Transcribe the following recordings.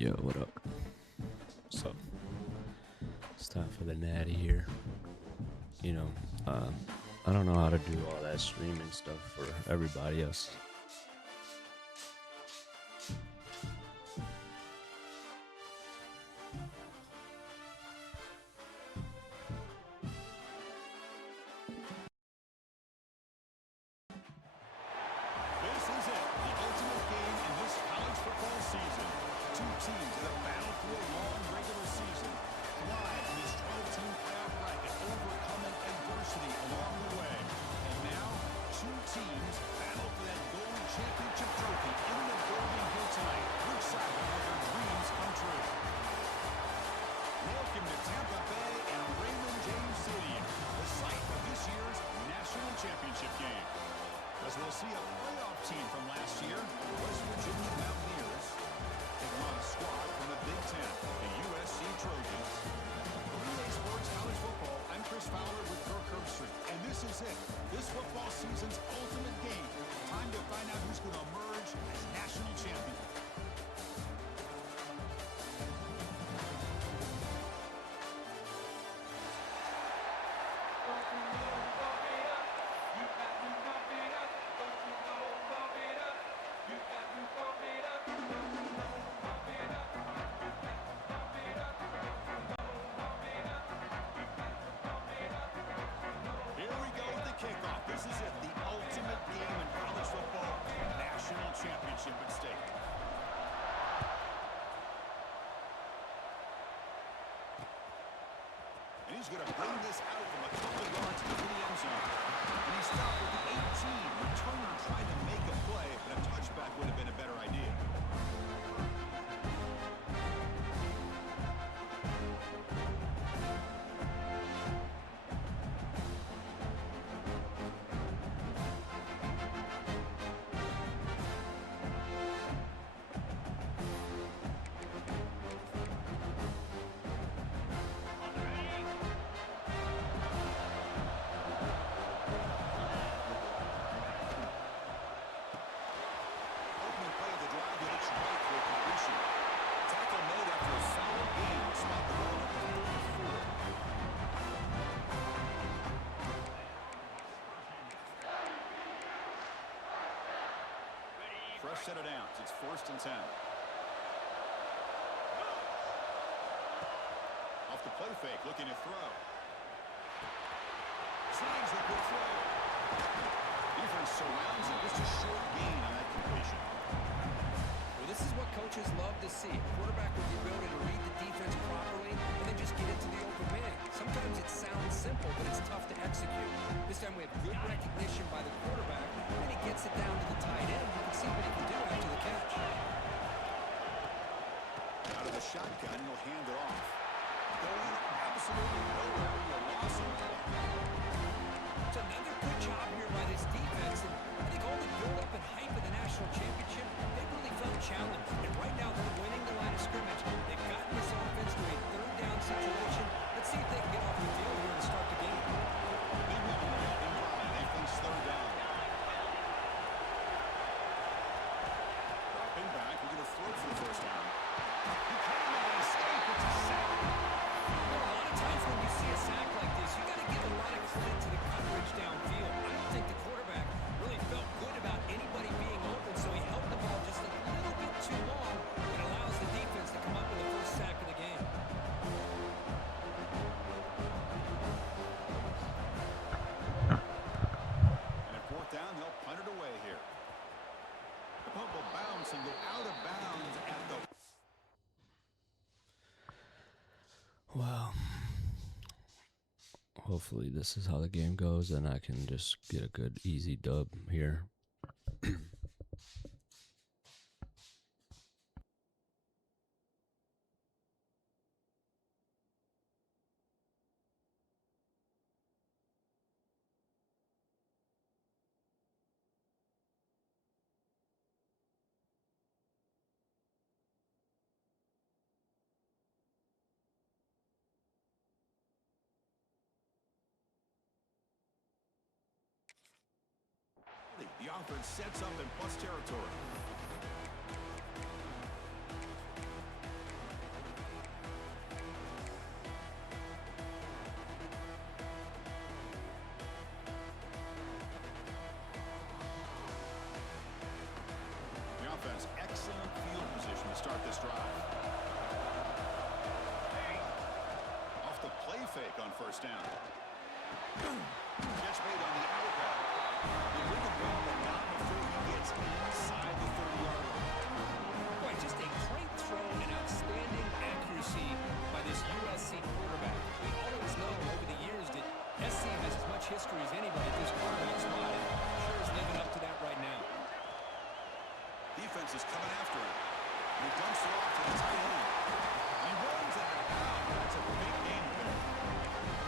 Yo, what up? So, it's time for the natty here. You know, I don't know how to do all that streaming stuff for everybody else. This is it, the ultimate game in this college football season. Two teams that have battled through a long regular season, thrive in this 12-team playoff bracket, overcoming adversity along the way. And now, two teams battle for that gold championship trophy in the building here tonight. Which side will have their dreams come true? Welcome to Tampa Bay and Raymond James Stadium, the site of this year's national championship game. As we'll see a playoff team from last year, the West Virginia Mountaineers, taking on a squad from the Big Ten, the USC Trojans. For Relay Sports College Football, I'm Chris Fowler with Kirk Herbstreit, and this is it, this football season's ultimate game. Time to find out who's going to emerge as national champion. Here we go with the kickoff. This is it, the ultimate game in college football, national championship at stake. And he's going to bring this out from a couple of yards into the end zone. And he stopped with the 18. Returner tried to make a play, but a touchback would have been a better idea. Opening play of the drive, he looks right for a completion. Tackle made after a solid gain. Spot the ball at the 34. Fresh set of downs. It's 1st and 10. Off the play fake, looking to throw. Slides the quick throw. Defense surrounds it. Just a short gain on that completion. Well, this is what coaches love to see. A quarterback with the ability to read the defense properly and then just get into the open man. Sometimes it sounds simple, but it's tough to execute. This time we have good recognition by the quarterback, and he gets it down to the tight end. You can see what he can do after the catch. Out of the shotgun, he'll hand it off. Going absolutely nowhere. He lost it. It's another good job here by this defense, and I think all the build-up and hype of the national championship, they really felt challenged. And right now they're winning the line of scrimmage. They've gotten this offense to a third-down situation. Let's see if they can get off the field here to start the game. Big man in line. They face 3rd down. Dropping back. We're going to throw for the first down. He can't even escape. It's a sack. A lot of times when you see a sack like this, you got to give a lot of credit to the coverage downfield. I don't think the quarterback really felt good about anybody being open, so he held the ball just a little bit too long and allows the defense to come up with the first sack of the game. And at 4th down, they'll punt it away here. The punt will bounce and go out of bounds at the... Well, hopefully this is how the game goes and I can just get a good, easy dub here. The offense sets up in plus territory. first down. Catch made on the out route. They bring the ball, but not before he gets inside the 30-yard line. Boy, just a great throw and outstanding accuracy by this USC quarterback. We always know over the years that SC has as much history as anybody at this quarterback spot, and sure is living up to that right now. Defense is coming after him. He dumps it off to the tight end. He runs it out. That's a big gain there.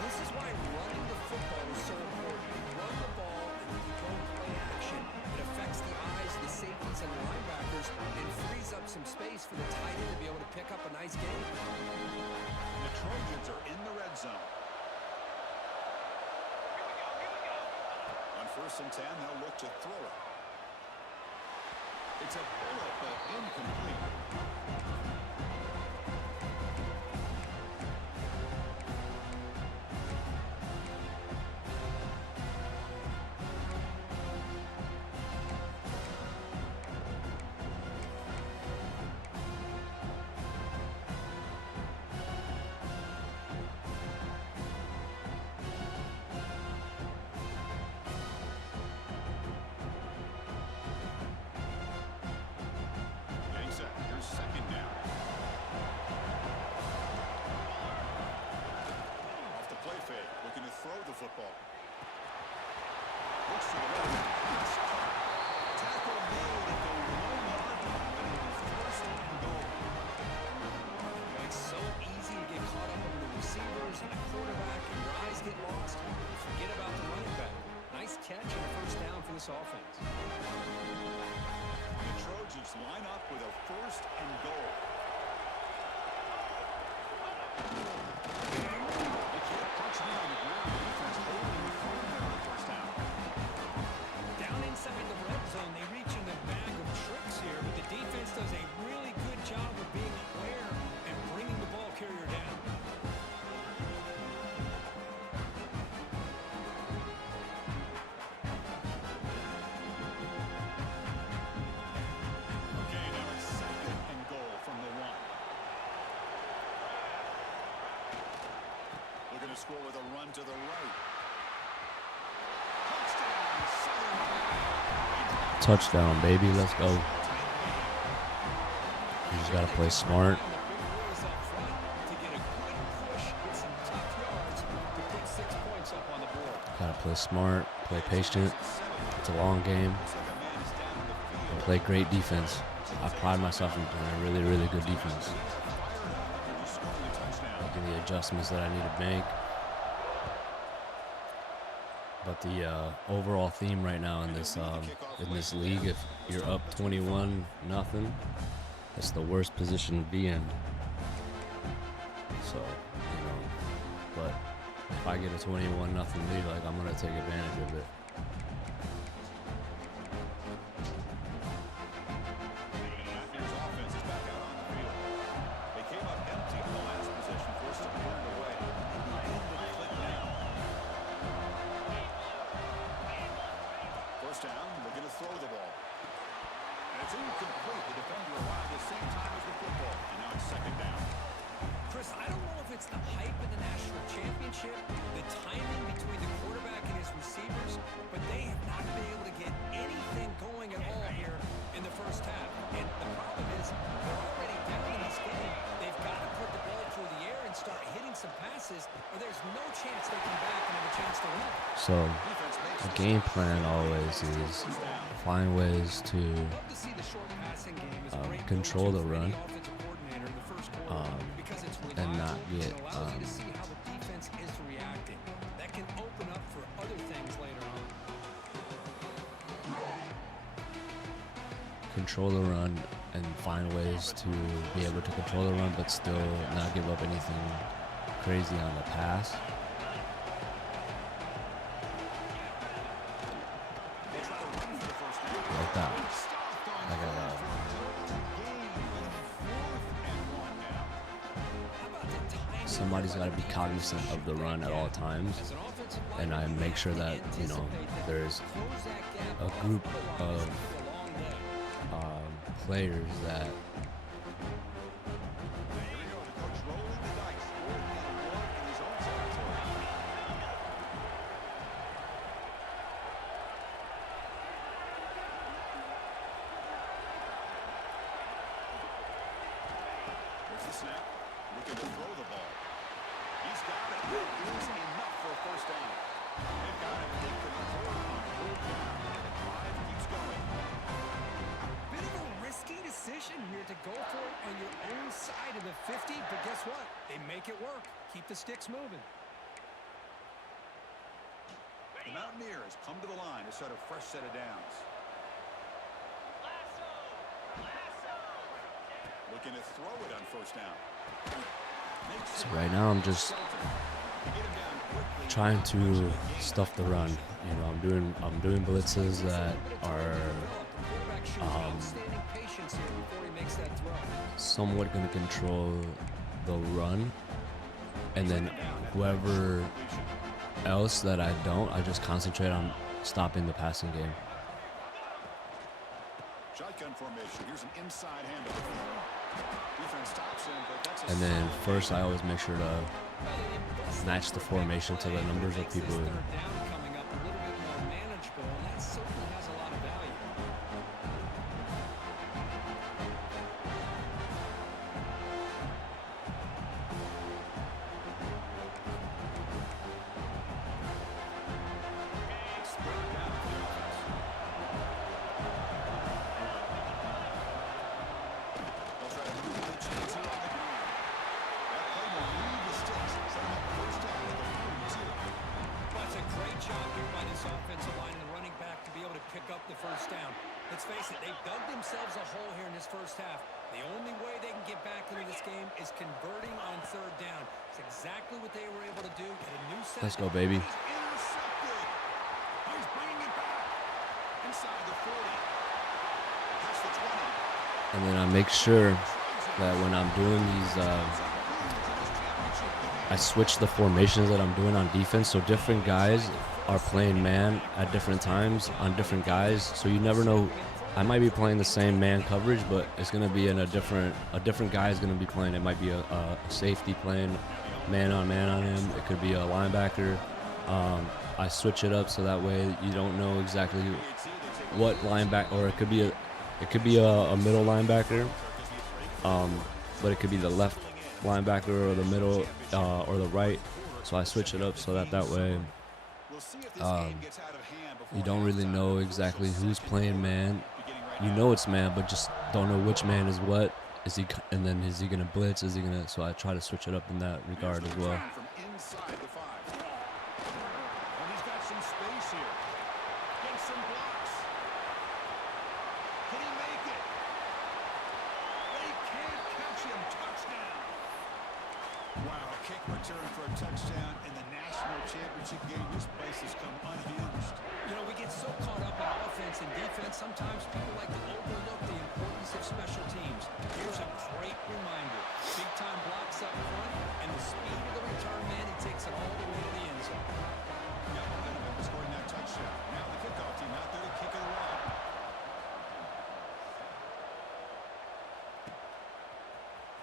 This is why running the football is so important. Run the ball and you go play action. It affects the eyes of the safeties and the linebackers and frees up some space for the tight end to be able to pick up a nice gain. And the Trojans are in the red zone. On 1st and 10, they'll look to throw it. It's a bullet, but incomplete. Here's second down. Off the play fake, looking to throw the football. Looks to the left. Tackle made at the 1-yard line, but it was first and goal. It's so easy to get caught up on the receivers and the quarterback, and your eyes get lost. Forget about the running back. Nice catch and a first down for this offense. The Trojans line up with a first and goal. They can't punch me on the ground. Defense holding the front there on the first down. Down inside the red zone, they reach in the bag of tricks here, but the defense does a really good job of being aware and bringing the ball carrier down. Okay, now it's second and goal from the 1. Looking to score with a run to the right. Touchdown, Southern. Touchdown, baby. Let's go. You just gotta play smart. The big boys up front to get a good push, get some tough yards to put 6 points up on the board. Gotta play smart, play patient. It's a long game. And play great defense. I pride myself in playing really, really good defense. Making the adjustments that I need to make. But the overall theme right now in this league, if you're up 21-0, it's the worst position to be in. So, but if I get a 21-0 lead, like, I'm gonna take advantage of it. Here's offense is back out on the field. They came up empty on the last possession, forced to turn it away. And the click now. First down, looking to throw the ball. And it's incomplete. The defender arrived at the same time as the football. And now it's second down. Chris, I don't know if it's the hype of the national championship, the timing between the quarterback and his receivers, but they have not been able to get anything going at all here in the first half. And the problem is they're already down in this game. They've got to put the ball through the air and start hitting some passes, or there's no chance they come back and have a chance to win. So the game plan always is find ways to Love to see the short passing game as a great control the coach for run, any offensive coordinator in the first quarter, because it's and not reliable get and allows you to see how the defense is reacting. That can open up for other things later on. control the run and find ways to be able to control the run, but still not give up anything crazy on the pass. Like that. Like somebody's got to be cognizant of the run at all times, and I make sure that there's a group of players that the snap. Looking to throw the ball. He's got it. That is enough for a first down. They've got it. They convert on third down. And the drive keeps going. Bit of a risky decision here to go for it on your own side of the 50, but guess what? They make it work. Keep the sticks moving. The Mountaineers come to the line to start a fresh set of downs. Looking to throw it on first down. So right now I'm just trying to stuff the run. You know, I'm doing blitzes that are somewhat going to control the run, and then whoever else that I don't, I just concentrate on stopping the passing game. Shotgun formation. Here's an inside handoff. Defense stops him, but that's a And then first I always make sure to match the formation to the numbers of people. Coming up a little bit more manageable, and that certainly has a lot of value. That's a great job here by this offensive line and the running back to be able to pick up the first down. Let's face it, they've dug themselves a hole here in this first half. The only way they can get back into this game is converting on third down. It's exactly what they were able to do. Get a new set. Let's go, baby. intercepted. He's bringing it back. Inside the 40. Past the 20. And then I make sure that when I'm doing these, I switch the formations that I'm doing on defense. So different guys are playing man at different times on different guys. So you never know. I might be playing the same man coverage, but it's going to be in a different guy is going to be playing. It might be a safety playing man on him. It could be a linebacker. I switch it up so that way you don't know exactly what linebacker, or it could be a middle linebacker, but it could be the left linebacker or the middle or the right. So I switch it up so that way you don't really know exactly who's playing man. You know it's man, but just don't know which man is what. Is he, and then is he gonna blitz? Is he gonna? So I try to switch it up in that regard as well. From inside the 5. And he's got some space here. Gets some blocks. Can he make it? They can't catch him. Touchdown. Wow, kick return for a touchdown in the national championship game. This place has come unhinged. You know, we get so caught up in offense and defense, sometimes people like to overlook the importance of special teams. Here's a great reminder. Big-time blocks up front, and the speed of the return man, he takes it all the way to the end zone. Got momentum after scoring that touchdown. Now the kickoff team out there to kick it away.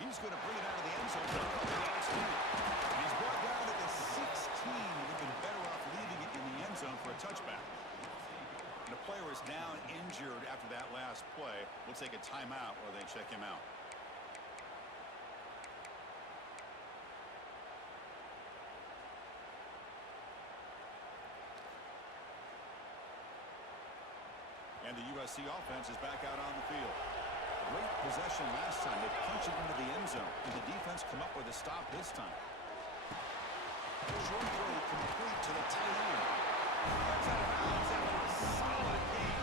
He's going to bring it out of the end zone for a couple yards too. And he's brought down at the 16. Would have been better off leaving it in the end zone for a touchback. And the player is down injured after that last play. We'll take a timeout while they check him out. And the USC offense is back out on the field. Great possession last time. They punch it into the end zone. Did the defense come up with a stop this time? Short throw complete to the tight end. That's out of bounds after a solid game.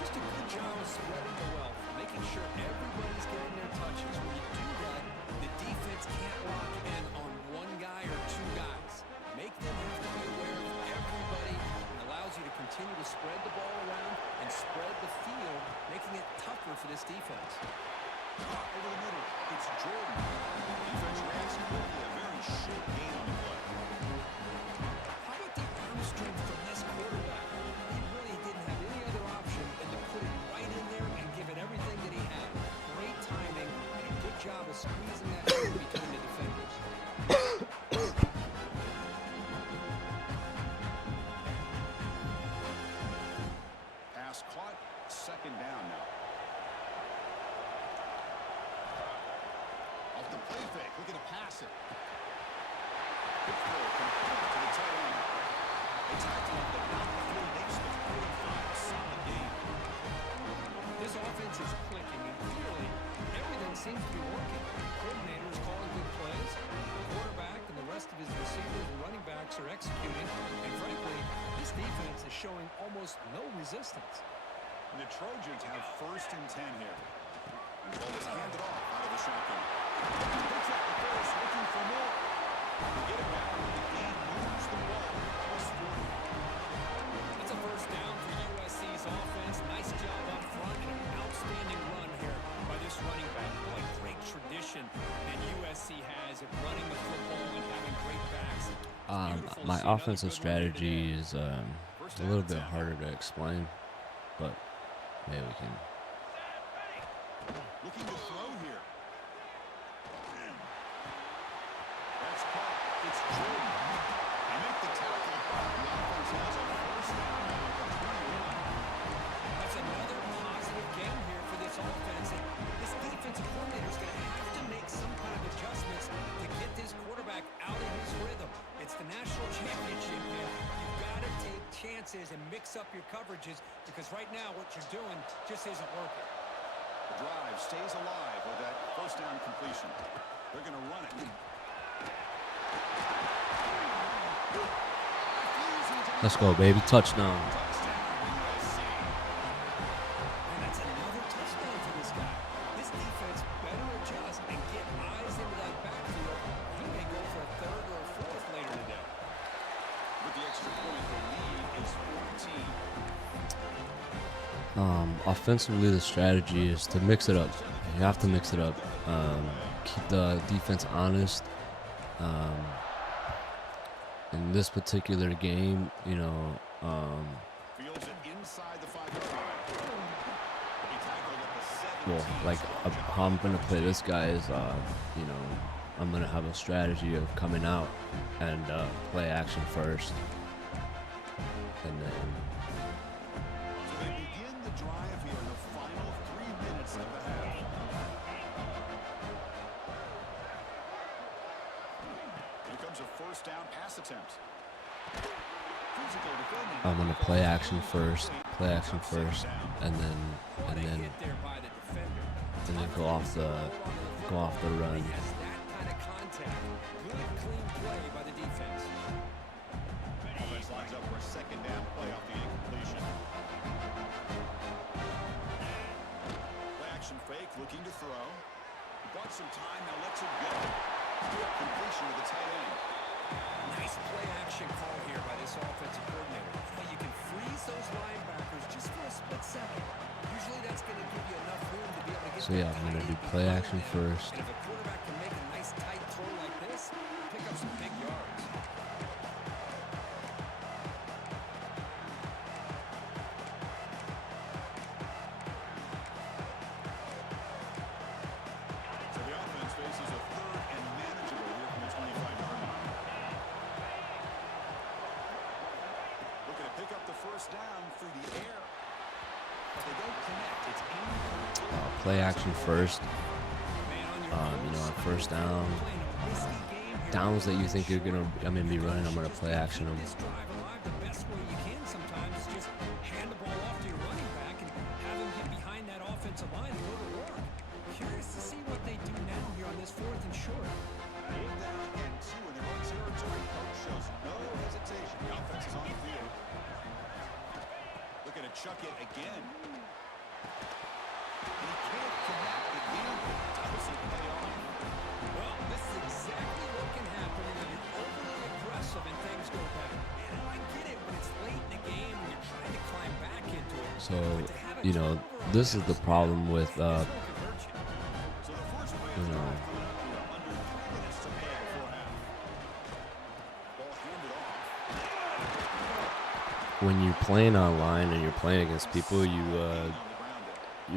Just a good job of spreading the wealth, making sure everybody's getting their touches. When you do that, the defense can't lock in on one guy or two guys. Make them have to be aware of everybody, and allows you to continue to spread the ball around and spread the field, making it tougher for this defense. Over the middle, it's Jordan. Defense reacts quickly. A very short gain on the play. How about the arm strength from this quarterback? He really didn't have any other option than to put it right in there and give it everything that he had. Great timing and a good job of squeezing that in between the defenders. Pass caught. Second down now. play fake, looking to pass it. Good throw, complete to the tight end. They tacked him about before he makes the 45. A solid game. This offense is clicking, and clearly everything seems to be working. The coordinator is calling good plays. The quarterback and the rest of his receivers and running backs are executing. And frankly, this defense is showing almost no resistance. And the Trojans have 1st and 10 here. The ball is handed off out of the shotgun. That's up the first, looking for more. They get it back. The game moves the ball plus 40. That's a first down for USC's offense. Nice job up front and an outstanding run here by this running back. What great tradition that USC has at running the football and having great backs. Beautiful to My see another offensive good one here strategy today. is a little bit harder to explain, but maybe we can. Looking to throw here. That's caught. It's Jordan. They make the tackle. The offense has a 1st down now at the 21. That's another positive game here for this offense. And this defensive coordinator is going to have to make some kind of adjustments to get this quarterback out of his rhythm. It's the national championship, man. You've got to take chances and mix up your coverages because right now what you're doing just isn't working. The drive stays alive with that 1st down completion. They're going to run it. Let's go, baby. Touchdown. And that's another touchdown for this guy. This defense better adjust and get eyes into that backfield. He may go for a 3rd or a 4th later today. With the extra point, the lead is 14. Offensively, the strategy is to mix it up. You have to mix it up. Keep the defense honest. In this particular game, you know, Fields it inside the 5-yard line. He tackled at the 17. well, like how I'm gonna play this guy is, you know, I'm gonna have a strategy of coming out and play action first, and then So they begin the drive here in the final 3 minutes of the half. Here comes a 1st down pass attempt. Physical defending. I'm gonna play action first, and then What a hit there by the defender. and then go off the run. He has that kind of contact. Good, clean play by the defense. Offense lines up for a 2nd down play off the incompletion. Play action fake, looking to throw. He bought some time, now lets it go. Completion to the tight end. Nice play action call here by this offensive coordinator. You can freeze those linebackers just for a split second. Usually that's going to give you enough room to be able to get So yeah, I'm gonna do play action first. And if a quarterback can make a nice tight throw like this, pick up some big yards. So the offense faces a 3rd and manageable here from the 25-yard line. Looking to pick up the 1st down through the air. But they don't connect. It's incomplete. Play action first. Man, on your You know, on 1st down, playing a risky game here. downs that you think I'm gonna be running, I'm gonna play action them. This drive alive the best way you can sometimes is just hand the ball off to your running back and have him get behind that offensive line and go to work. Curious to see what they do now here on this 4th and short. 4th down and 2 in their own territory. Coach shows no hesitation. The offense is on the field. Looking to chuck it again. And he can't connect the game. Doesn't pay off. Well, this is exactly what can happen when you're overly aggressive and things go bad. And I get it when it's late in the game and you're trying to climb back into it. So, But to have a you know, turnover this is the on problem with, this one could hurt you. So the first play you is know, coming up here. Under 3 minutes to play before half. Ball handed off. when you're playing online and you're playing against people, you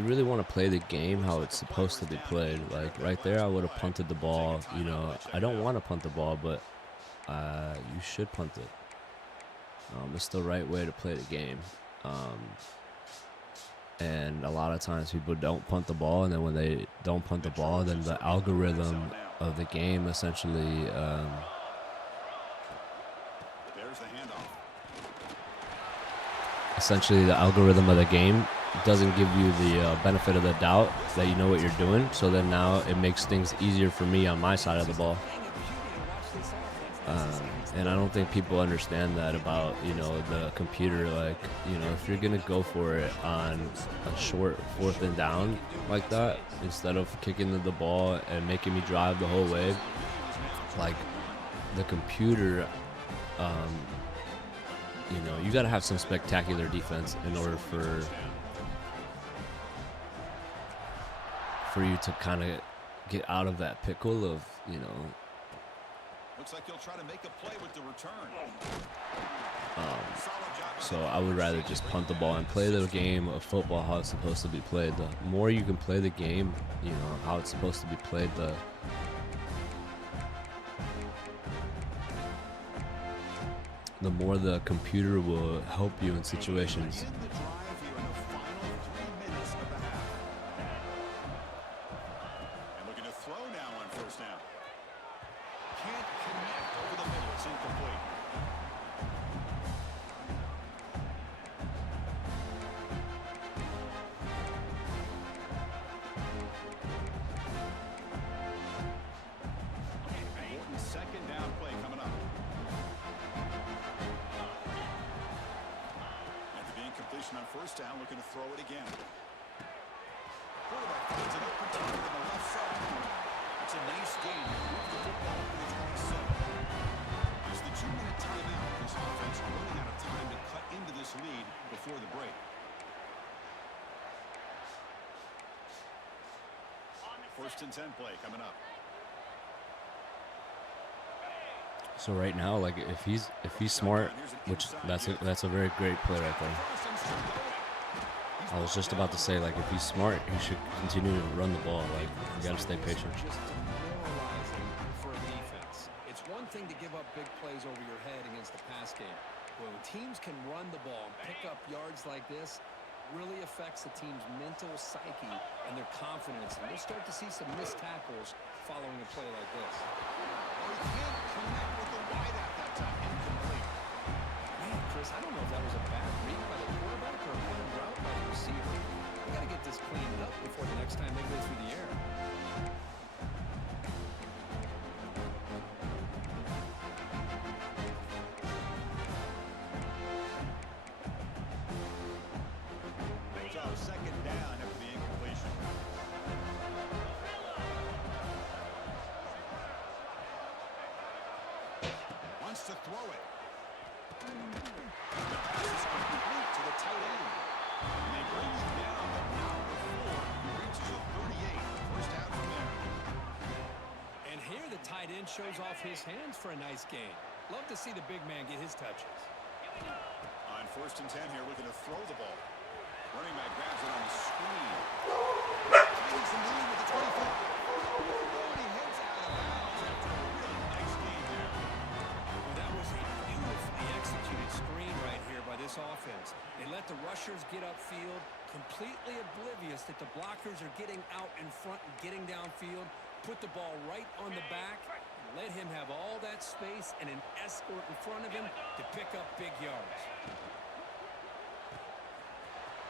really want to play the game how it's supposed to be played. Like right there, I would have punted the ball. You know, I don't want to punt the ball, but you should punt it. It's the right way to play the game. And a lot of times people don't punt the ball, and then when they don't punt the ball, then the algorithm of the game, essentially. There's the handoff. Essentially, the algorithm of the game doesn't give you the benefit of the doubt that you know what you're doing. So then now it makes things easier for me on my side of the ball. And I don't think people understand that about, you know, the computer. Like, you know, if you're going to go for it on a short 4th and down like that, instead of kicking the ball and making me drive the whole way, like the computer, you know, you got to have some spectacular defense in order for you to kind of get out of that pickle of, you know. Looks like he'll try to make a play with the return. So I would rather just punt the ball and play the game of football how it's supposed to be played. The more you can play the game, you know, how it's supposed to be played, the more the computer will help you in situations. In the drive here in the final 3 minutes of the half. And looking to throw now on first down. Can't connect over the middle. It's incomplete. Important second down play coming up. After the incompletion on first down, looking to throw it again. Quarterback finds an open target on the left side. It's a nice gain. Move the football up to the 27. It's the 2-minute timeout. This offense running out of time to cut into this lead before the break. First and 10 play coming up. So right now, like if he's smart, which that's a very great play right there. I was just about to say, like, if he's smart, he should continue to run the ball. Like, you gotta stay patient. Just demoralizing for a defense. It's one thing to give up big plays over your head against the pass game. But when teams can run the ball and pick up yards like this, really affects the team's mental psyche and their confidence. And we'll start to see some missed tackles following a play like this. Oh, he can't connect with the wide at that time. Incomplete. Man, Chris, I don't know if that was a bad read by the quarterback or a bad route by the receiver. We got to get this cleaned up before the next time they go through the air. So second down after the incompletion. Wants to throw it. The pass is complete to the tight end. And they bring him down to number 4. He reaches the 38. First down from there. And here the tight end shows off his hands for a nice gain. Love to see the big man get his touches. On first and 10 here, looking to throw the ball. Running back grabs it on the screen. Finds the lead with the 24. And he heads out of bounds after a really nice gain there. Well, that was a beautifully executed screen right here by this offense. They let the rushers get upfield, completely oblivious that the blockers are getting out in front and getting downfield, put the ball right on the back, and let him have all that space and an escort in front of him to pick up big yards.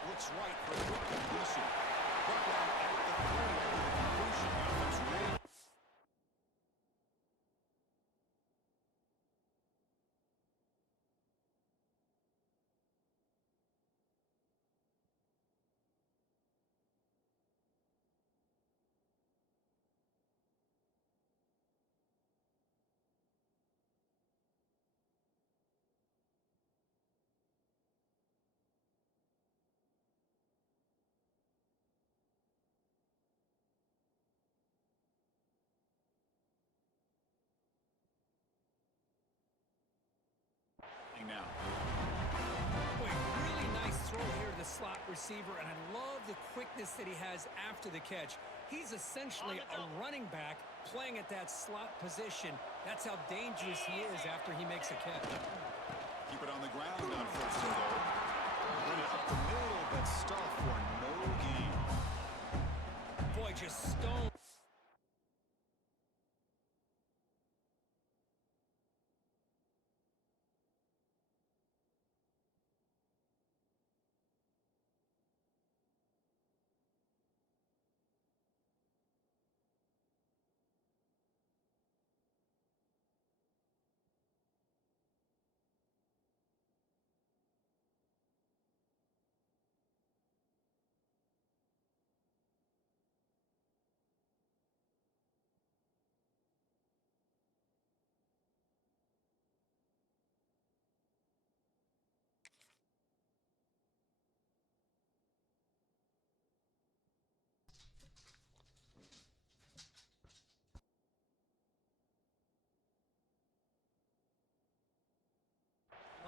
Looks right for a quick completion. Brought down at the 30 after the completion. The offense really now. Boy, really nice throw here to the slot receiver, and I love the quickness that he has after the catch. He's essentially a running back playing at that slot position. That's how dangerous he is after he makes a catch. Keep it on the ground on first and goal. Run it up the middle, but stuff for no gain. Boy, just stone.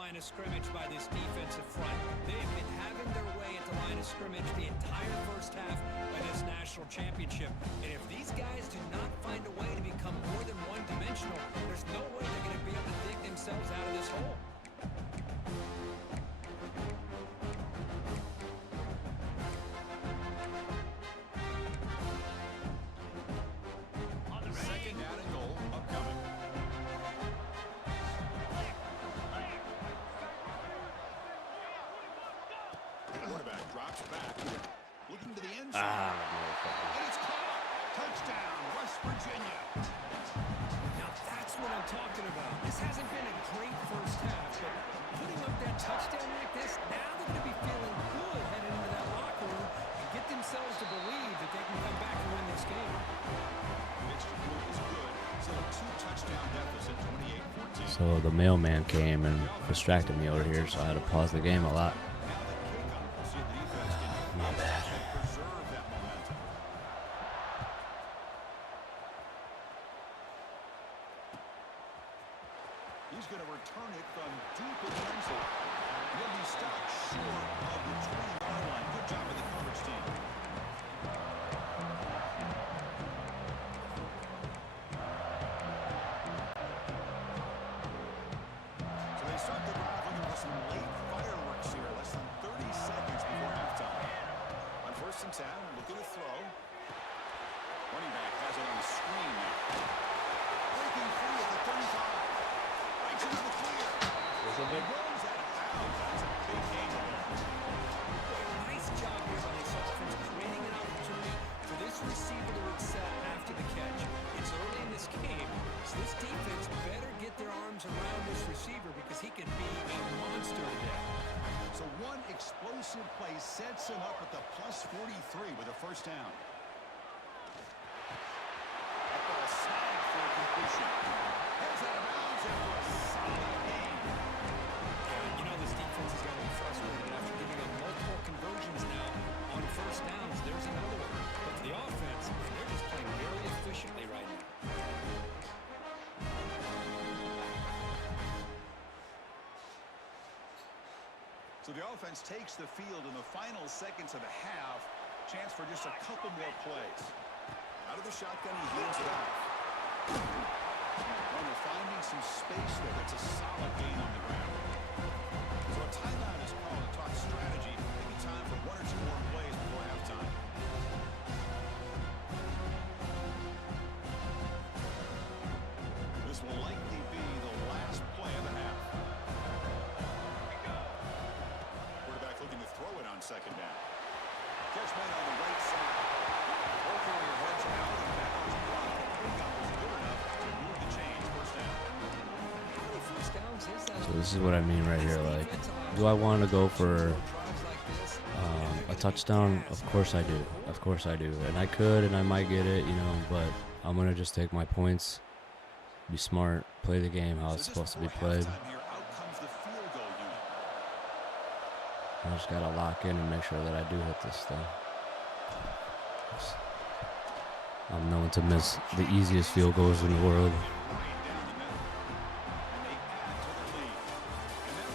line of scrimmage by this defensive front. They've been having their way at the line of scrimmage the entire first half of this national championship. And if these guys do not find a way to become more than one-dimensional, there's no way they're going to be able to dig themselves out of this hole. Second down and goal upcoming. Quarterback drops back, looking to the end zone. And it's caught. Touchdown, West Virginia. Now that's what I'm talking about. This hasn't been a great first half, but putting up that touchdown like this, now they're going to be feeling good heading into that locker room and get themselves to believe that they can come back and win this game. Mixture group is good. Still a 2-touchdown deficit, 28-14. So the mailman came and distracted me over here, so I had to pause the game a lot. My bad. Preserve that momentum. He's going to return it from deep in the end zone. He'll be stopped short of the 20-yard line. Good job of the coverage team. So they start the drive looking for some late fireworks here. Less than 30 seconds before halftime. On 1st and 10, looking to throw. Running back has it on the screen now. Breaking free at the 35. Right into the clear. He runs out of bounds. That's a big gain there. Nice job here by this offense, creating an opportunity for this receiver to excel after the catch. It's early in this game, so this defense better get their arms around this receiver because he can be a monster today. So one explosive play sets him up at the +43 with a first down. That ball snagged for a completion. Heads out of bounds after a solid gain. You know this defense is going to be frustrated after giving up multiple conversions now on first downs. There's another one. But for the offense, they're just playing very efficiently right now. So the offense takes the field in the final seconds of the half. Chance for just a couple more plays. Out of the shotgun, he hands it off. And they're finding some space there. That's a solid gain on the ground. So a timeout is called to talk strategy. Maybe time for 1 or 2 more plays before halftime. This will likely be the last play of the half. Quarterback looking to throw it on second down. Catch made on the right side. Overly heads out of bounds. Pickup was good enough to move the chains. First down. How many first downs is that? So this is what I mean right here. Like, do I want to go for a touchdown? Of course I do. Of course I do. And I could, and I might get it, you know, but I'm going to just take my points, be smart, play the game how it's supposed to be played. I just got to lock in and make sure that I do hit this thing. I'm known to miss the easiest field goals in the world.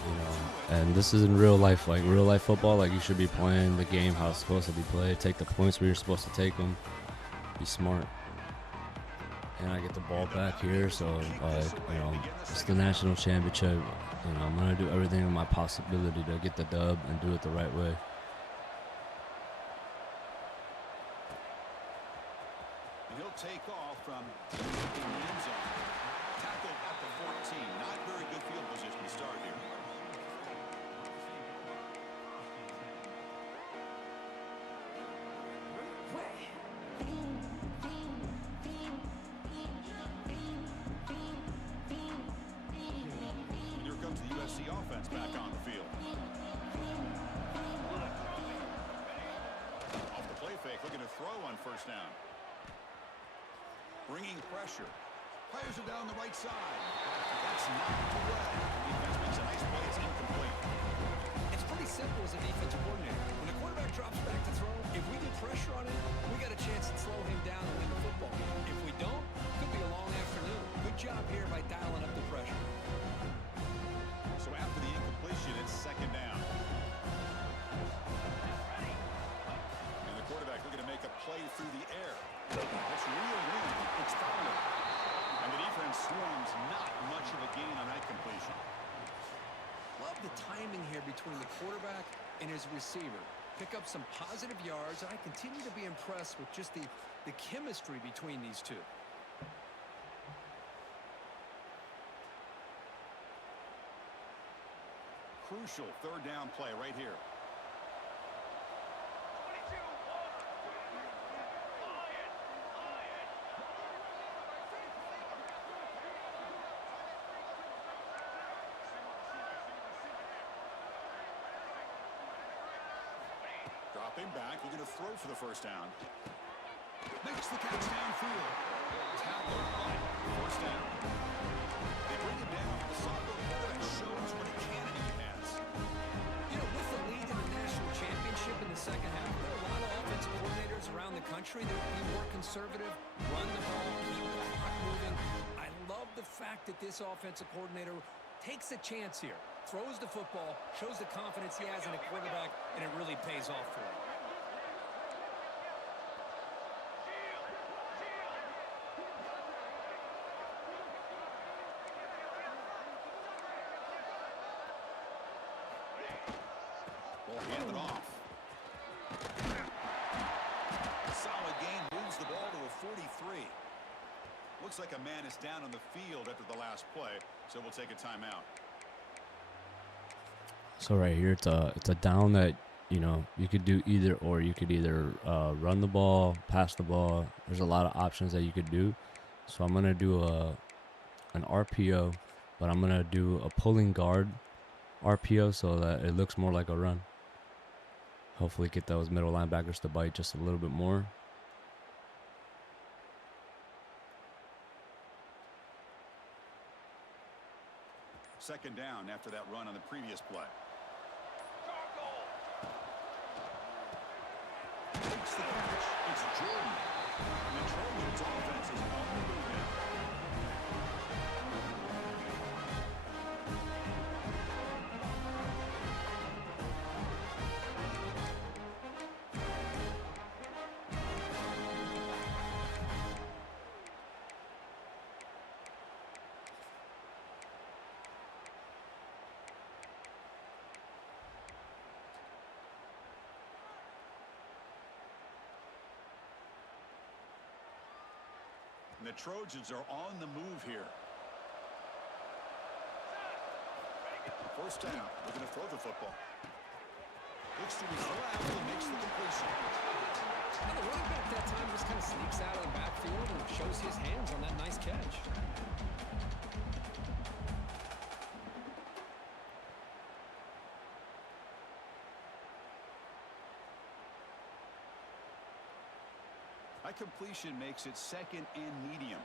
You know, and this is in real life, like real life football. Like, you should be playing the game how it's supposed to be played. Take the points where you're supposed to take them. Be smart. And I get the ball back here, so you know, it's the national championship. You know, I'm gonna do everything in my possibility to get the dub and do it the right way. And he'll take off from the end zone. Tackled at the 14. Not very good field position to start here. Here comes the USC offense back on the field. Off the play fake, looking to throw on first down. Bringing pressure. Fires it down the right side. That's knocked away. Defense makes a nice play. It's incomplete. It's pretty simple as a defensive coordinator. When the quarterback drops back to throw, if we get pressure on him, we got a chance to slow him down and win the football game. If we don't, could be a long afternoon. Good job here by dialing up the pressure. So after the That's real wind. It's Fowler. And the defense swarms not much of a gain on that completion. Love the timing here between the quarterback and his receiver. Pick up some positive yards, and I continue to be impressed with just the chemistry between these two. Crucial third down play right here. Dropping back, looking to throw for the first down. Makes the catch downfield. Tackled by first down. They bring it down. The sophomore quarterback shows what a cannon he has. You know, with the lead in the national championship in the second half, there are a lot of offensive coordinators around the country that would be more conservative, run the ball, keep the clock moving. I love the fact that this offensive coordinator takes a chance here, throws the football, shows the confidence he has in a quarterback, and it really pays off for him. Ball handed off. Solid gain, moves the ball to a 43. Looks like a man is down on the field after the last play, so we'll take a timeout. So right here, it's a down that, you know, you could do either or. You could either run the ball, pass the ball. There's a lot of options that you could do. So I'm gonna do an RPO, but I'm gonna do a pulling guard RPO so that it looks more like a run. Hopefully get those middle linebackers to bite just a little bit more. Second down after that run on the previous play. Takes the catch. It's Jordan. And the Trojans offense is on the move now. And the Trojans are on the move here. First down. They're going to throw the football. Looks to be flat and makes the completion. Now the running back that time just kind of sneaks out of the backfield and shows his hands on that nice catch. That completion makes it second and medium.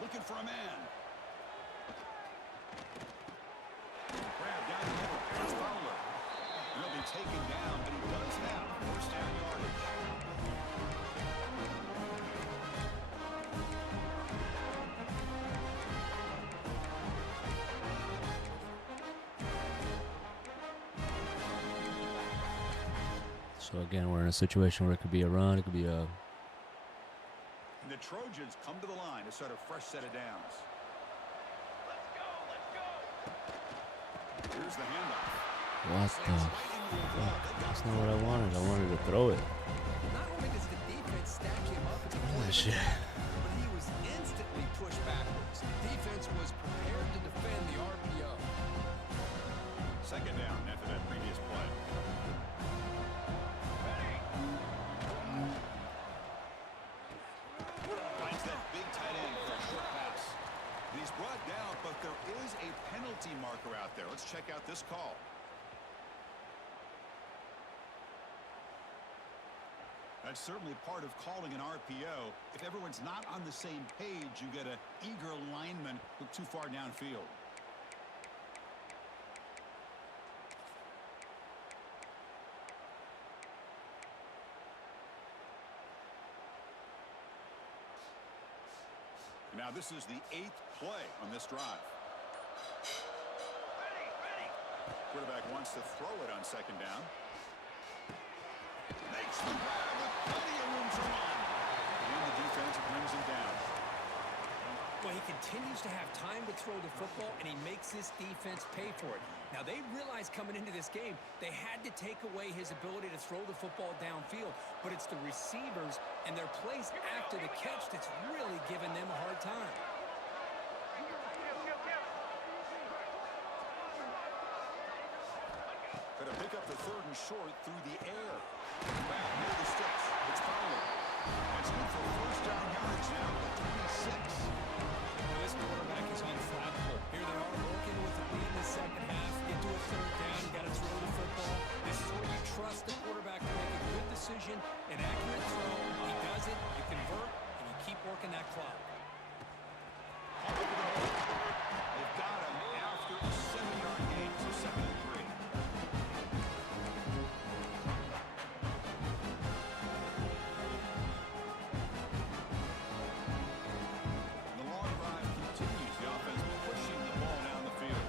Looking for a man. Grab down the middle. It's Fowler. He'll be taken down, but he does have first down yardage. So again, we're in a situation where it could be a run, it could be a... And the Trojans come to the line to start a fresh set of downs. Let's go, let's go. Here's the handoff. What the fuck? That's not what I wanted. I wanted to throw it. Not only does the defense stack him up, it's a Oh, shit. but he was instantly pushed backwards. The defense was prepared to defend the RPO. Second down after that previous play. Finds that big tight end for a short pass. And he's brought down, but there is a penalty marker out there. Let's check out this call. That's certainly part of calling an RPO. If everyone's not on the same page, you get an eager lineman look too far downfield. Now this is the 8th play on this drive. Quarterback wants to throw it on second down. Makes makes the grab with plenty of room to run. And the defense brings him down. Well, he continues to have time to throw the football, and he makes this defense pay for it. Now, they realized coming into this game they had to take away his ability to throw the football downfield, but it's the receivers and their plays after the catch that's really giving them a hard time. Gonna pick up the 3rd and short through the air. Back near the sticks. It's Fowler. It's good for first down yardage now at 26. This quarterback is unflappable. Here they are working with the lead in the second half. Get to a 3rd down. You got to throw the football. This is where you trust the quarterback to make a good decision, an accurate throw. He does it, you convert, and you keep working that clock. They've got him after a 7-yard gain, so 2nd and 3. The long drive continues. The offense pushing the ball down the field.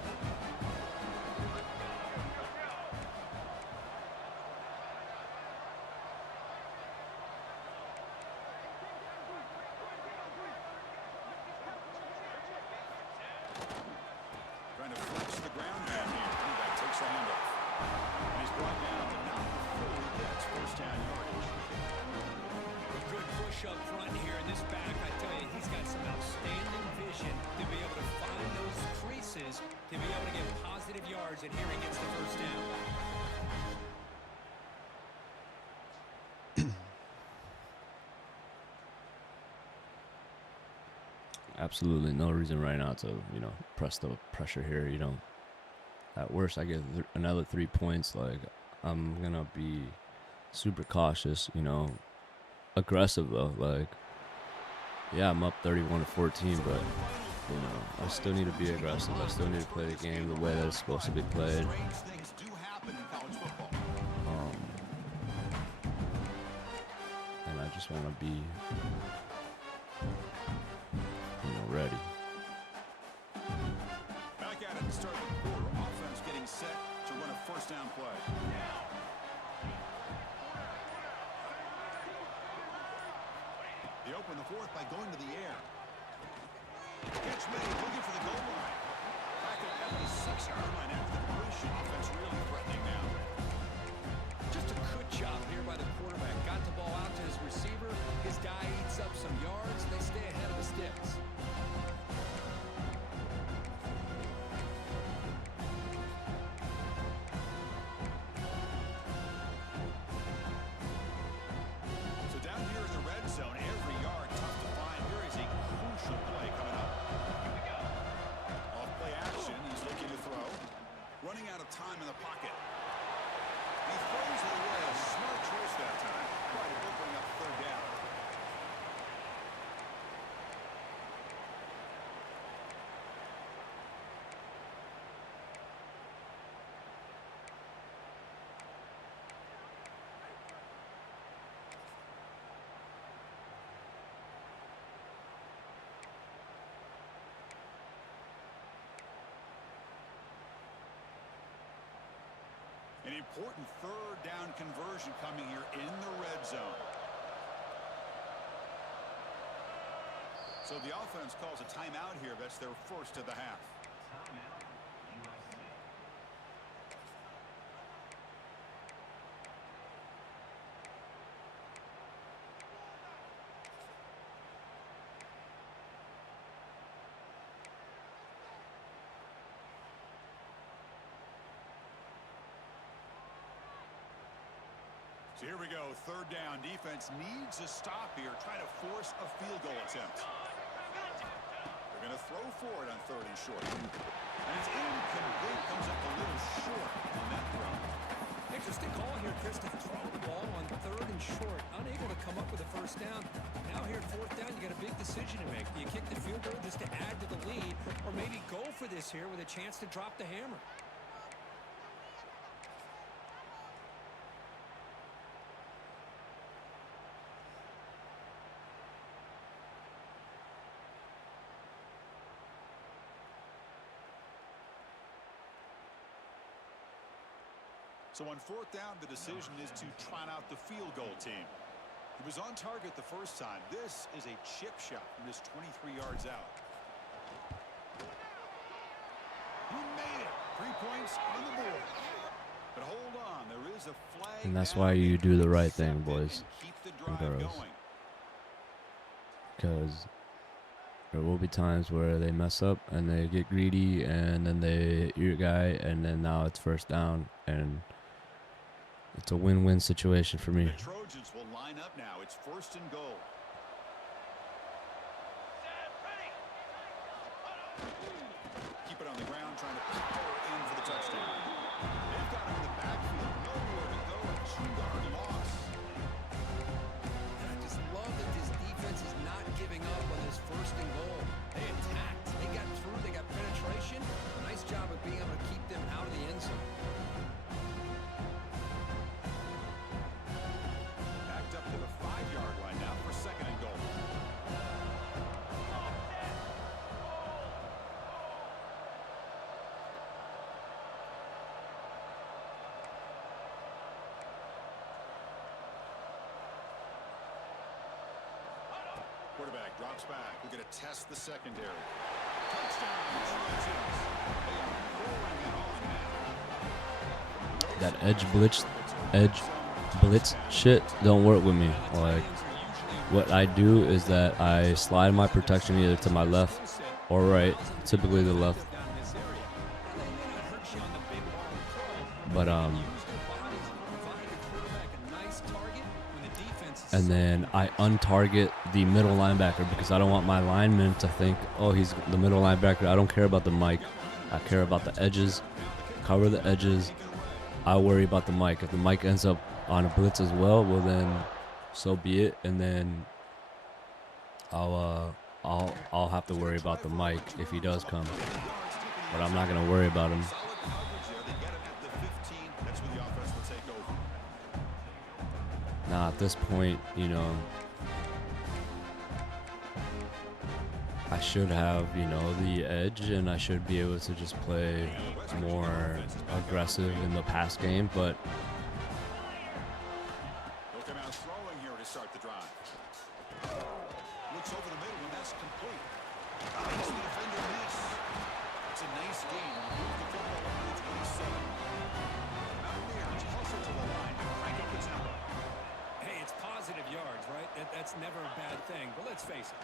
Trying to flex the ground down here. Quarterback takes the handoff. And he's brought down to not before he gets first down yardage. A good push up front here in this back. I tell you, he's got some outstanding vision to be able to find those creases, to be able to get positive yards, and here he gets the first down. Absolutely no reason right now to, press the pressure here. At worst, I get another 3 points. Like, I'm going to be super cautious, aggressive, though. Like, yeah, I'm up 31-14, but, I still need to be aggressive. I still need to play the game the way that it's supposed to be played. Strange things do happen in college football. And I just want to be, ready. Back at it to start the quarter. Offense getting set to run a first down play. They open the 4th by going to the air. Catch made, looking for the goal line. Back at the 6-yard line after the completion. Offense really threatening now. Just a good job here by the quarterback. Got the ball out to his receiver. His guy eats up some yards. They stay ahead of the sticks. So down here in the red zone, every yard tough to find. Here is a crucial play coming up. Off play action, he's looking to throw. Running out of time in the pocket. He throws it away. A smart choice that time. Right, opening up 3rd down. An important 3rd down conversion coming here in the red zone. So the offense calls a timeout here. That's their first of the half. So here we go, 3rd down. Defense needs a stop here. Try to force a field goal attempt. They're going to throw for it on 3rd and short. And it's incomplete. Comes up a little short on that throw. Interesting call here, Chris, to throw the ball on 3rd and short. Unable to come up with a first down. Now here at 4th down, you got a big decision to make. Do you kick the field goal just to add to the lead, or maybe go for this here with a chance to drop the hammer? So on fourth down, the decision is to trot out the field goal team. He was on target the first time. This is a chip shot from just 23 yards out. He made it. 3 points on the board. But hold on, there is a flag. And that's why you do the right thing, accept it boys and keep the and drive girls. going. Because there will be times where they mess up and they get greedy and then they hit your guy and then now it's first down and it's a win-win situation for me. The Trojans will line up now. It's first and goal. Keep it on the ground, trying to power in for the touchdown. They've got him in the backfield. Nowhere to go. A 2-yard loss. And I just love that this defense is not giving up on this first and goal. They attacked. They got through. They got penetration. Nice job of being able to keep them out of the end zone. Backed up to the 5-yard line now for second and goal. Quarterback drops back. We're going to test the secondary. Touchdown, Trojans. They are pouring it on now. That edge blitz shit don't work with me. Like, what I do is that I slide my protection either to my left or right, typically the left. But and then I untarget the middle linebacker because I don't want my lineman to think, oh, he's the middle linebacker. I don't care about the mic. I care about the edges. Cover the edges. I worry about the mic. If the mic ends up on a blitz as well, then so be it. And then I'll have to worry about the mic if he does come. But I'm not gonna worry about him. Solid coverage there. They get it at the 15. That's where the offense will take over. Now at this point, you know, I should have, you know, the edge and I should be able to just play more aggressive in the pass game, but He'll come out throwing here to start the drive. Looks over the middle and that's complete. Makes the defender miss. It's a nice game. Move the football over to 27. Mountaineers hustle to the line to crank up the tempo. Hey, it's positive yards, right? That's never a bad thing. But let's face it,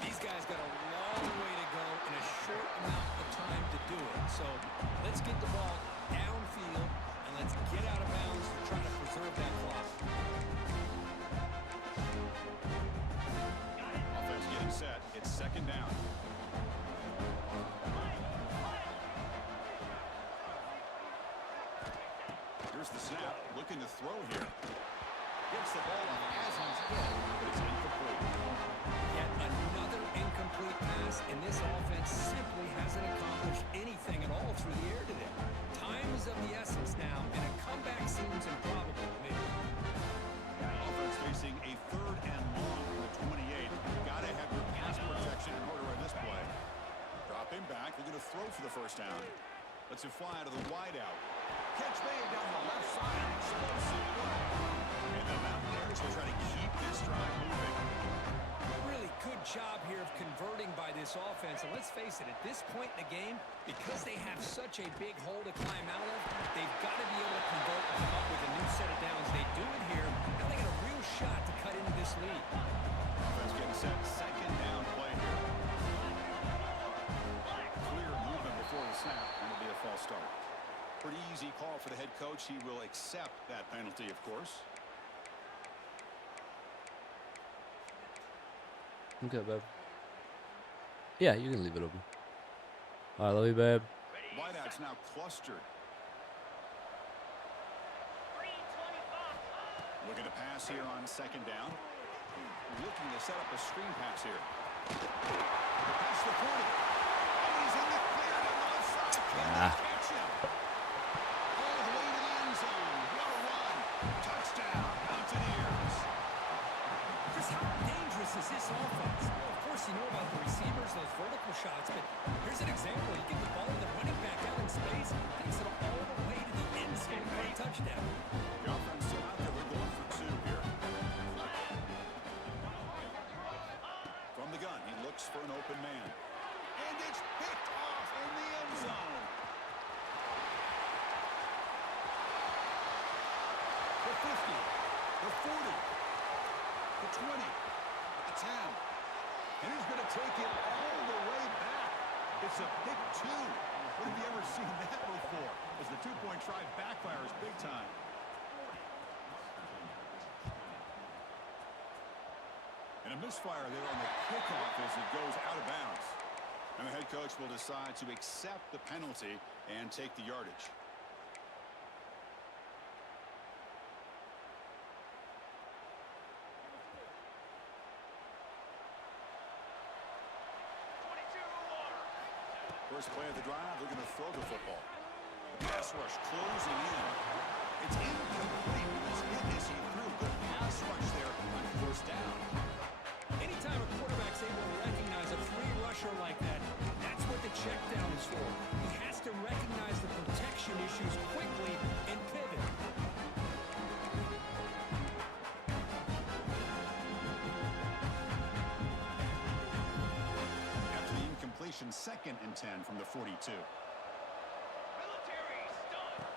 these guys got a long way to go in a short amount of time to do it. So let's get the ball downfield and let's get out of bounds to try to preserve that clock. Offense getting set. It's second down. Here's the snap. Looking to throw here. Gets the ball off as he's hit, but it's incomplete. Yet another incomplete pass, and this offense simply hasn't accomplished anything at all through the air today. Time is of the essence now, and a comeback seems improbable to me. Offense facing a third and long from the 28. Gotta have your pass protection in order in this play. Dropping back, looking to throw for the first down. Lets it fly to the wide out. Catch made down the left side. Explosive play. And the Mountaineers will try to keep this drive moving. Really good job here of converting by this offense. And let's face it, at this point in the game, because they have such a big hole to climb out of, they've got to be able to convert and come up with a new set of downs. They do it here. Now they got a real shot to cut into this lead. Offense getting set. Second down play here. Clear movement before the snap. And it'll be a false start. Pretty easy call for the head coach. He will accept that penalty, of course. okay, babe. Yeah, you can leave it open. I love you, babe. Wideouts now clustered. Looking to pass here on second down. Looking to set up a screen pass here. Pass the 40. And he's in the clear on the left side. Can they catch him? All the way to the end zone. What a run. Touchdown, Mountaineers. Chris, how dangerous is this offense? Well, of course, course, you know about the receivers, those vertical shots, but here's an example. You get the ball to the running back out in space, takes it all the way to the end zone for a touchdown. The offense still out there. We're going for 2 here. From the gun, he looks for an open man. And it's picked off in the end zone. The 50, the 40, the 20, the 10. And he's going to take it all the way back. It's a pick 2. When have you ever seen that before? As the two-point try backfires big time. And a misfire there on the kickoff as it goes out of bounds. And the head coach will decide to accept the penalty and take the yardage. First play of the drive, they're going to throw the football. The pass rush closing in. It's incomplete. It was hit as he threw. Good pass rush there on first down. Anytime a quarterback's able to recognize a free rusher like that, that's what the check down is for. He has to recognize the protection issues quickly and pivot. After the incompletion, 2nd and 10 from the 42.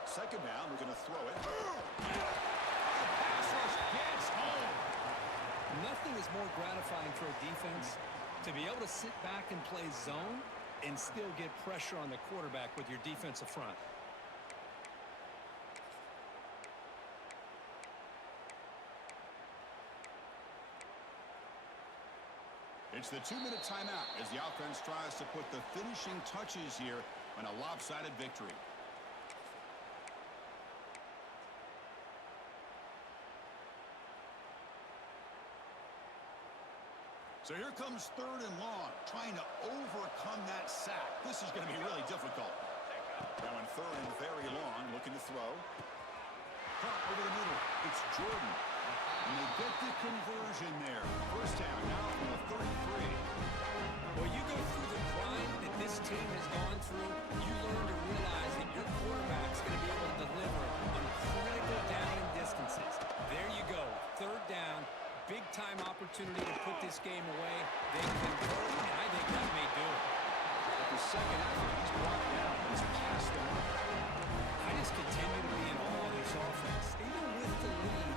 Second down, we're going to throw it. Pass rush gets home. Nothing is more gratifying for a defense to be able to sit back and play zone and still get pressure on the quarterback with your defensive front. It's the 2-minute timeout as the offense tries to put the finishing touches here on a lopsided victory. So here comes 3rd and long, trying to overcome that sack. This is going to be really difficult. Now in 3rd and very long, looking to throw. Caught over the middle. It's Jordan. And they get the conversion there. First down now from the 33. Well, you go through the grind that this team has gone through, you learn to realize that your quarterback's going to be able to deliver on critical down and distances. There you go. 3rd down. Big-time opportunity to put this game away. They convert, and I think that may do it. At the second effort, he's brought down. He's past the mark. I just continue to be in awe of this offense. Even with the lead,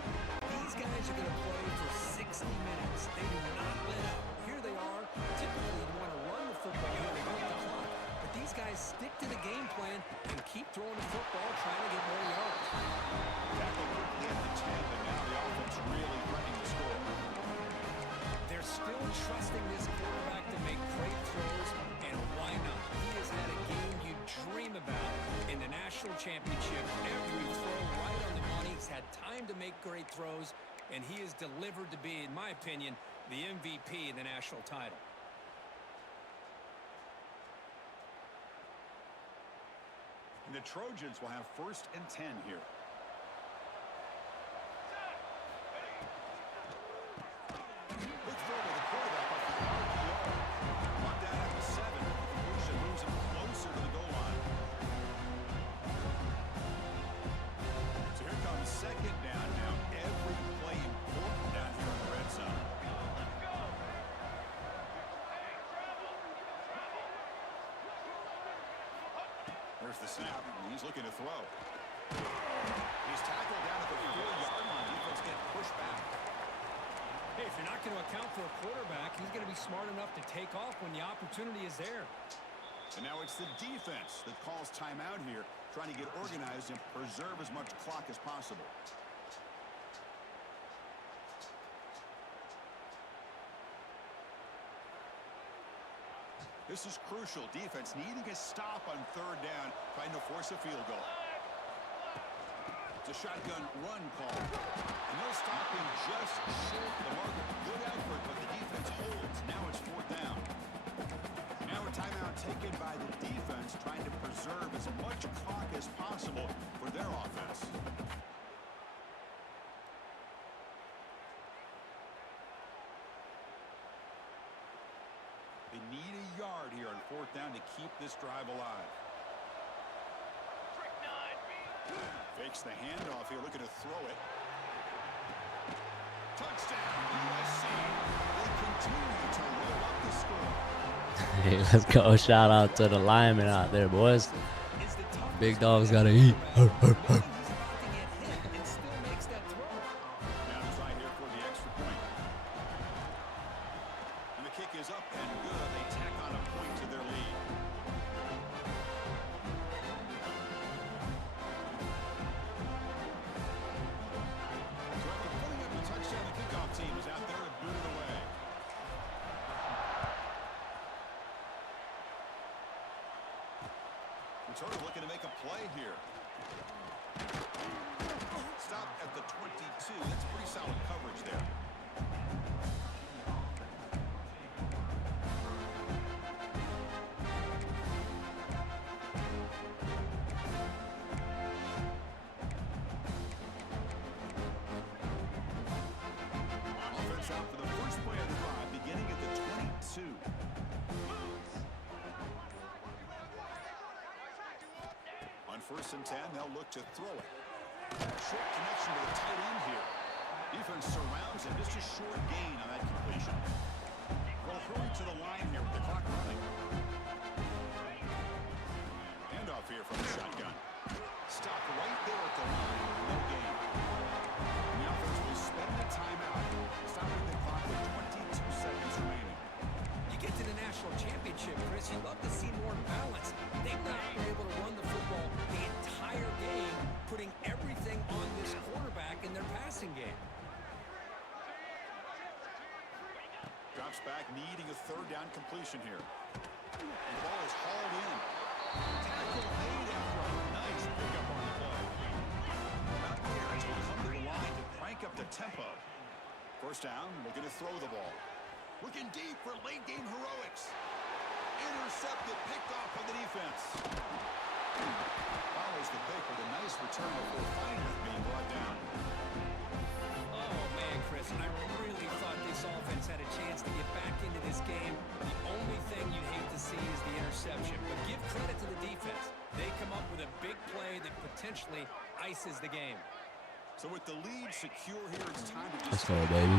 these guys are going to play for 60 minutes. They do not let up. Here they are. Typically, you want to run the football here to work the clock. But these guys stick to the game plan and keep throwing the football, trying to get more yards. Tackle quickly at the 10, but now the offense really threatening to score. They're still trusting this quarterback to make great throws, and why not? He has had a game you dream about in the national championship. Every throw right on the money. He's had time to make great throws, and he has delivered to be, in my opinion, the MVP in the national title. And the Trojans will have 1st and 10 here. Good throw to the quarterback off the RPO. Brought down at the 7. Completion moves him closer to the goal line. So here comes 2nd down now. Every play important down here in the red zone. There's the snap. He's looking to throw. He's tackled down at the 4-yard line. Defense getting pushed back. Hey, if you're not going to account for a quarterback, he's going to be smart enough to take off when the opportunity is there. And now it's the defense that calls timeout here, trying to get organized and preserve as much clock as possible. This is crucial. Defense needing a stop on 3rd down, trying to force a field goal. It's a shotgun run call. And they'll stop him just short of the mark. Good effort, but the defense holds. Now it's 4th down. Now a timeout taken by the defense, trying to preserve as much clock as possible for their offense. need a yard here on 4th down to keep this drive alive. Fakes the handoff here, looking to throw it. Touchdown, USC. They continue to roll up the score. Hey, let's go. Shout out to the linemen out there, boys. Big dogs gotta eat. Now try here for the extra point. And the kick is up and good. They tack on a point to their lead. So after putting up the touchdown, the kickoff team is out there to boot it away. Returner looking to make a play here. Stop at the 22. That's pretty solid coverage there. Offense out for the first play of the drive, beginning at the 22. On 1st and 10, they'll look to throw it. Short connection to the tight end here. Defense surrounds him. Just a short gain on that completion. Well, hurry to the line here with the clock running. Handoff here from the shotgun. Stop right there at the line. No gain. And the offense will spend the timeout, stopping the clock with 22 seconds remaining. You get to the national championship, Chris, you love to see more balance. They've not been able to run the football the entire game, putting everything on this quarterback in their passing game. Drops back, needing a 3rd down completion here. And the ball is hauled in. Tackle made after a nice pickup on the play. Mountaineers will come to the line to crank up the tempo. 1st down, looking to throw the ball. Looking deep for late game heroics. Intercepted, picked off by the defense. Follows the pick with a nice return before finally being brought down. Oh, man, Chris, I really thought this offense had a chance to get back into this game. The only thing you'd hate to see is the interception, but give credit to the defense. They come up with a big play that potentially ices the game. So with the lead secure here, it's time to Let's just go, baby.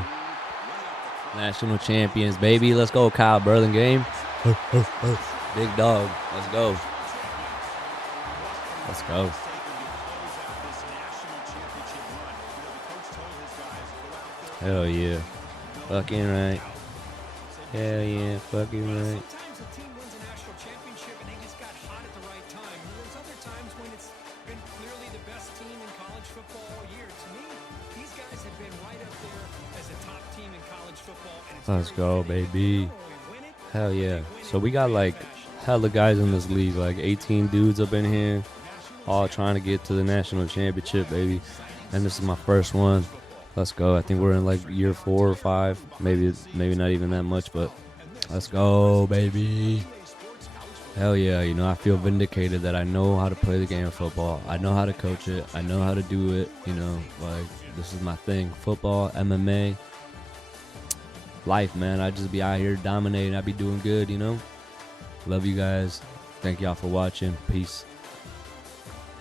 National champions, baby. Let's go, Kyle Burlingame. Big dog. Let's go. Let's go. Hell yeah. Fucking right. Hell yeah. Fucking right. Sometimes a team wins a national championship and they just got hot at the right time. And there's other times when it's been clearly the best team in college football all year. To me, these guys have been right up there as a top team in college football. And it's Let's go, baby. win it. Hell yeah. So we got like hella guys in this league, like 18 dudes up in here, all trying to get to the national championship, baby. And this is my first one. Let's go. I think we're in like year 4 or 5, maybe not even that much, but let's go, baby. Hell yeah. You know, I feel vindicated that I know how to play the game of football. I know how to coach it. I know how to do it. You know, like this is my thing. Football, MMA, life, man. I just be out here dominating. I be doing good, you know. Love you guys. Thank y'all for watching. Peace.